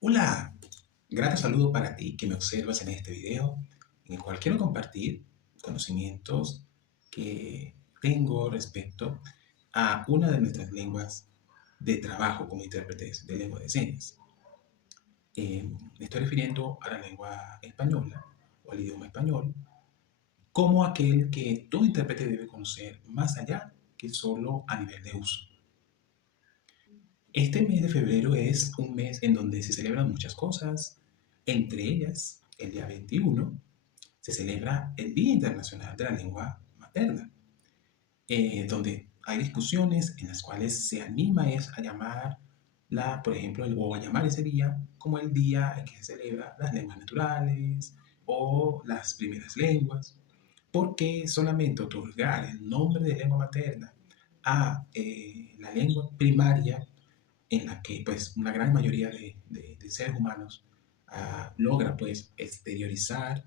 Hola, grato saludo para ti que me observas en este video, en el cual quiero compartir conocimientos que tengo respecto a una de nuestras lenguas de trabajo como intérpretes de lengua de señas. Me estoy refiriendo a la lengua española o al idioma español como aquel que todo intérprete debe conocer más allá que solo a nivel de uso. Este mes de febrero es un mes en donde se celebran muchas cosas, entre ellas, el día 21 se celebra el Día Internacional de la Lengua Materna, donde hay discusiones en las cuales se anima a llamar por ejemplo, o a llamar ese día como el día en que se celebra las lenguas naturales o las primeras lenguas, porque solamente otorgar el nombre de lengua materna a la lengua primaria en la que pues una gran mayoría de seres humanos logra pues exteriorizar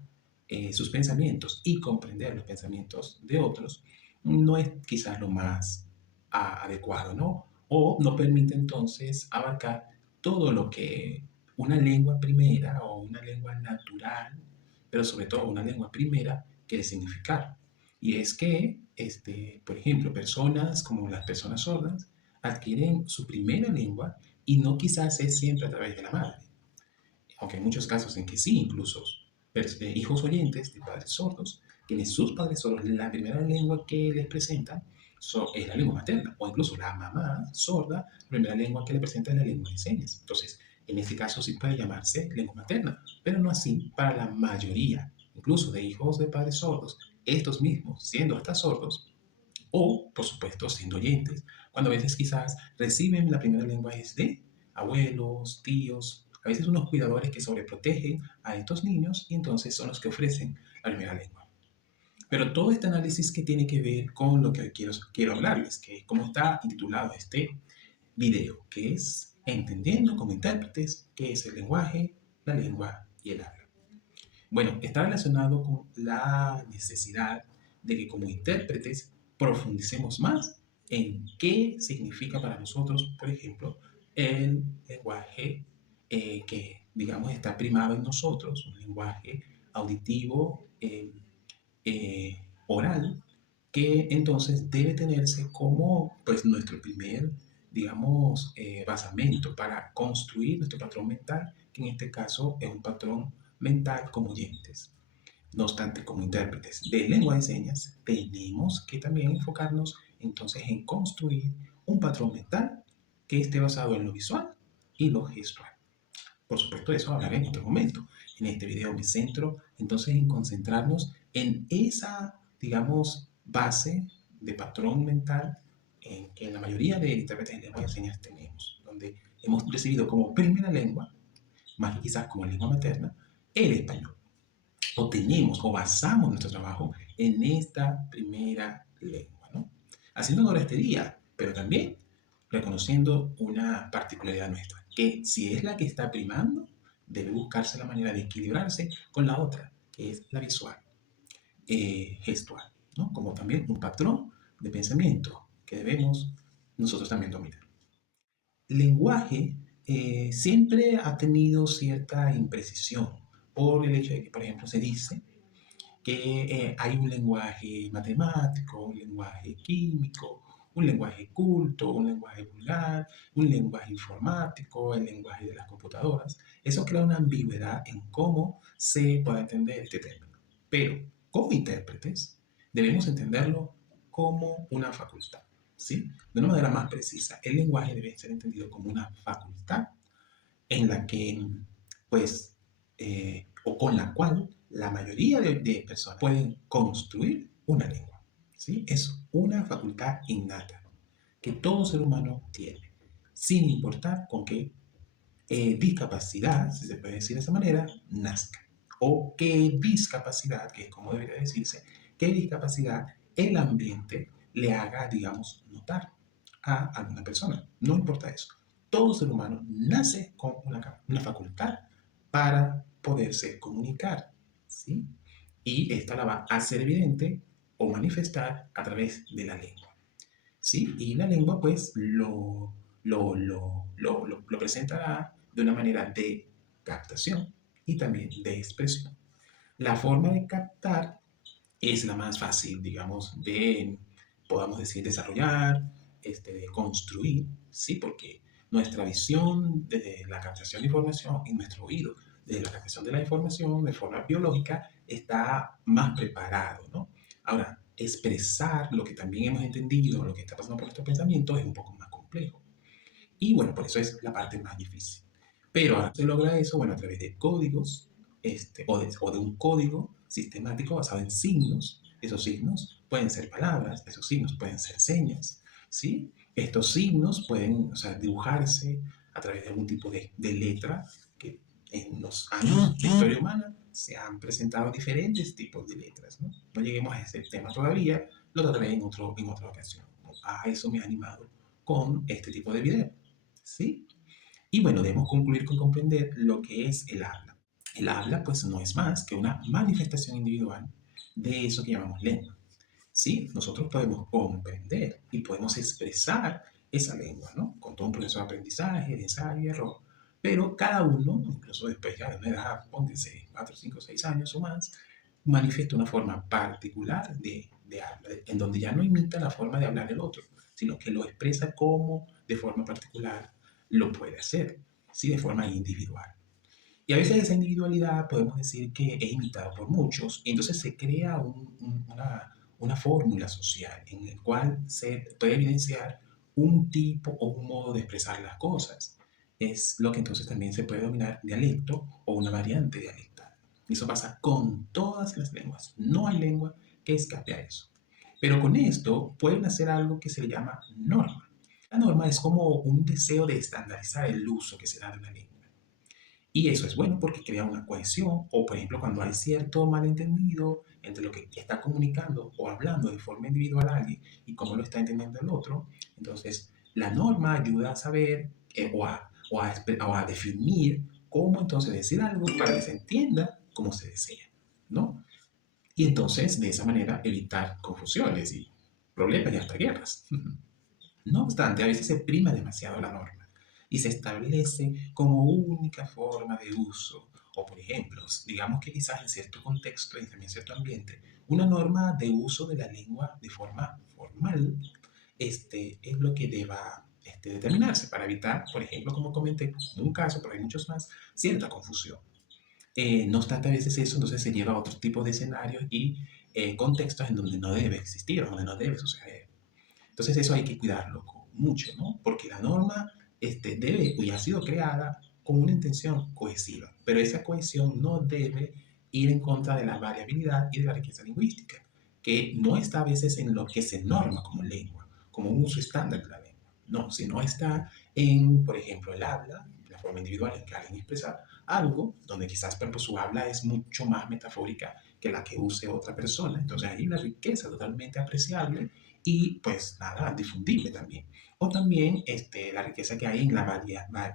sus pensamientos y comprender los pensamientos de otros, no es quizás lo más adecuado, ¿no? O no permite entonces abarcar todo lo que una lengua primera o una lengua natural, pero sobre todo una lengua primera, quiere significar. Y es que, por ejemplo, personas como las personas sordas adquieren su primera lengua y no quizás es siempre a través de la madre, aunque hay muchos casos en que sí, incluso hijos oyentes de padres sordos, quienes sus padres sordos, la primera lengua que les presentan es la lengua materna, o incluso la mamá sorda, la primera lengua que le presenta es la lengua de señas. Entonces, en este caso sí puede llamarse lengua materna, pero no así para la mayoría, incluso de hijos de padres sordos, estos mismos, siendo hasta sordos, o, por supuesto, siendo oyentes, cuando a veces quizás reciben la primera lengua es de abuelos, tíos, a veces unos cuidadores que sobreprotegen a estos niños y entonces son los que ofrecen la primera lengua. Pero todo este análisis que tiene que ver con lo que quiero hablarles, que es como está intitulado este video, que es Entendiendo como intérpretes qué es el lenguaje, la lengua y el habla. Bueno, está relacionado con la necesidad de que como intérpretes profundicemos más en qué significa para nosotros, por ejemplo, el lenguaje que, digamos, está primado en nosotros, un lenguaje auditivo, oral, que entonces debe tenerse como pues nuestro primer, digamos, basamento para construir nuestro patrón mental, que en este caso es un patrón mental como oyentes. No obstante, como intérpretes de lengua de señas, tenemos que también enfocarnos entonces en construir un patrón mental que esté basado en lo visual y lo gestual. Por supuesto, de eso hablaré en otro momento. En este video me centro entonces en concentrarnos en esa, digamos, base de patrón mental en que la mayoría de intérpretes de lengua de señas tenemos, donde hemos recibido como primera lengua, más que quizás como lengua materna, el español. O tenemos o basamos nuestro trabajo en esta primera lengua, ¿no? Haciendo honor a este día, pero también reconociendo una particularidad nuestra, que si es la que está primando, debe buscarse la manera de equilibrarse con la otra, que es la visual, gestual, ¿no? Como también un patrón de pensamiento que debemos nosotros también dominar. Lenguaje siempre ha tenido cierta imprecisión por el hecho de que, por ejemplo, se dice que hay un lenguaje matemático, un lenguaje químico, un lenguaje culto, un lenguaje vulgar, un lenguaje informático, el lenguaje de las computadoras. Eso crea una ambigüedad en cómo se puede entender este término. Pero como intérpretes debemos entenderlo como una facultad, ¿sí? De una manera más precisa, el lenguaje debe ser entendido como una facultad en la que, pues, o con la cual la mayoría de personas pueden construir una lengua. ¿Sí? Es una facultad innata que todo ser humano tiene, sin importar con qué discapacidad, si se puede decir de esa manera, nazca. O qué discapacidad, que es como debería decirse, qué discapacidad el ambiente le haga, digamos, notar a alguna persona. No importa eso. Todo ser humano nace con una facultad para poderse comunicar, ¿sí? Y esta la va a hacer evidente o manifestar a través de la lengua, ¿sí? Y la lengua, pues, lo presentará de una manera de captación y también de expresión. La forma de captar es la más fácil, digamos, de, podamos decir, desarrollar, de construir, ¿sí? Porque nuestra visión de la captación de información y nuestro oído de la captación de la información de forma biológica está más preparado, ¿no? Ahora, expresar lo que también hemos entendido, lo que está pasando por nuestro pensamiento, es un poco más complejo. Y bueno, por eso es la parte más difícil. Pero ahora se logra eso, bueno, a través de códigos, o de un código sistemático basado en signos. Esos signos pueden ser palabras, esos signos pueden ser señas, ¿sí? Estos signos pueden, o sea, dibujarse a través de algún tipo de letra que en los años de historia humana se han presentado diferentes tipos de letras, ¿no? No lleguemos a ese tema todavía, lo trataré en otra ocasión. A eso me ha animado con este tipo de video. ¿Sí? Y bueno, debemos concluir con comprender lo que es el habla. El habla, pues, no es más que una manifestación individual de eso que llamamos lengua. ¿Sí? Nosotros podemos comprender y podemos expresar esa lengua, ¿no? Con todo un proceso de aprendizaje, de ensayo y error. Pero cada uno, incluso después ya de una edad, pónganse 4, 5, 6 años o más, manifiesta una forma particular de habla, en donde ya no imita la forma de hablar del otro, sino que lo expresa como de forma particular lo puede hacer, ¿sí? De forma individual. Y a veces esa individualidad podemos decir que es imitada por muchos, y entonces se crea una fórmula social en la cual se puede evidenciar un tipo o un modo de expresar las cosas. Es lo que entonces también se puede denominar dialecto o una variante dialectal. Y eso pasa con todas las lenguas. No hay lengua que escape a eso. Pero con esto pueden hacer algo que se le llama norma. La norma es como un deseo de estandarizar el uso que se da de una lengua. Y eso es bueno porque crea una cohesión, o por ejemplo cuando hay cierto malentendido entre lo que está comunicando o hablando de forma individual a alguien y cómo lo está entendiendo el otro, entonces la norma ayuda a saber o a definir cómo entonces decir algo para que se entienda como se desea, ¿no? Y entonces de esa manera evitar confusiones y problemas y hasta guerras. No obstante, a veces se prima demasiado la norma y se establece como única forma de uso. O, por ejemplo, digamos que quizás en cierto contexto y también en cierto ambiente, una norma de uso de la lengua de forma formal es lo que deba determinarse para evitar, por ejemplo, como comenté, como un caso, pero hay muchos más, cierta confusión. No obstante, a veces eso entonces se lleva a otro tipo de escenarios y contextos en donde no debe existir o donde no debe suceder. Entonces eso hay que cuidarlo mucho, ¿no? Porque la norma debe y ha sido creada con una intención cohesiva, pero esa cohesión no debe ir en contra de la variabilidad y de la riqueza lingüística, que no está a veces en lo que se norma como lengua, como un uso estándar de la lengua, no, sino está en, por ejemplo, el habla, la forma individual en que alguien expresa algo, donde quizás, por ejemplo, su habla es mucho más metafórica que la que use otra persona, entonces hay una riqueza totalmente apreciable y pues nada, difundible también. O también la riqueza que hay en la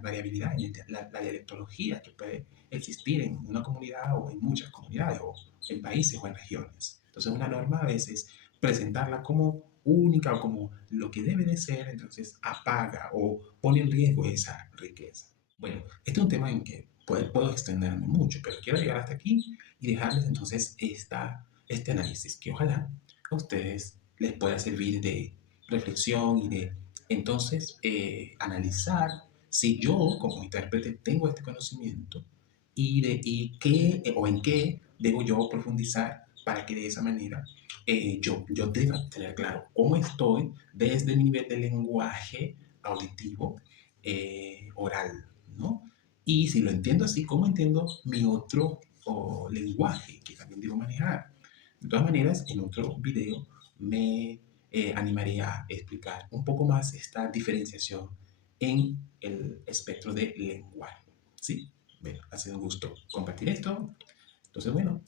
variabilidad, en la dialectología que puede existir en una comunidad o en muchas comunidades o en países o en regiones. Entonces una norma a veces presentarla como única o como lo que debe de ser, entonces apaga o pone en riesgo esa riqueza. Bueno, este es un tema en que puedo extenderme mucho, pero quiero llegar hasta aquí y dejarles entonces este análisis que ojalá a ustedes les pueda servir de reflexión y de entonces analizar si yo como intérprete tengo este conocimiento y qué o en qué debo yo profundizar para que de esa manera yo deba tener claro cómo estoy desde mi nivel de lenguaje auditivo oral, ¿no? Y si lo entiendo así, ¿cómo entiendo mi otro lenguaje que también debo manejar? De todas maneras, en otro video me animaré a explicar un poco más esta diferenciación en el espectro de lenguaje. ¿Sí? Bueno, ha sido un gusto compartir esto. Entonces, bueno,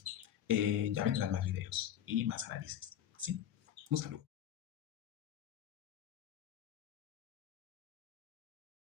ya vendrán más videos y más análisis. ¿Sí? Un saludo.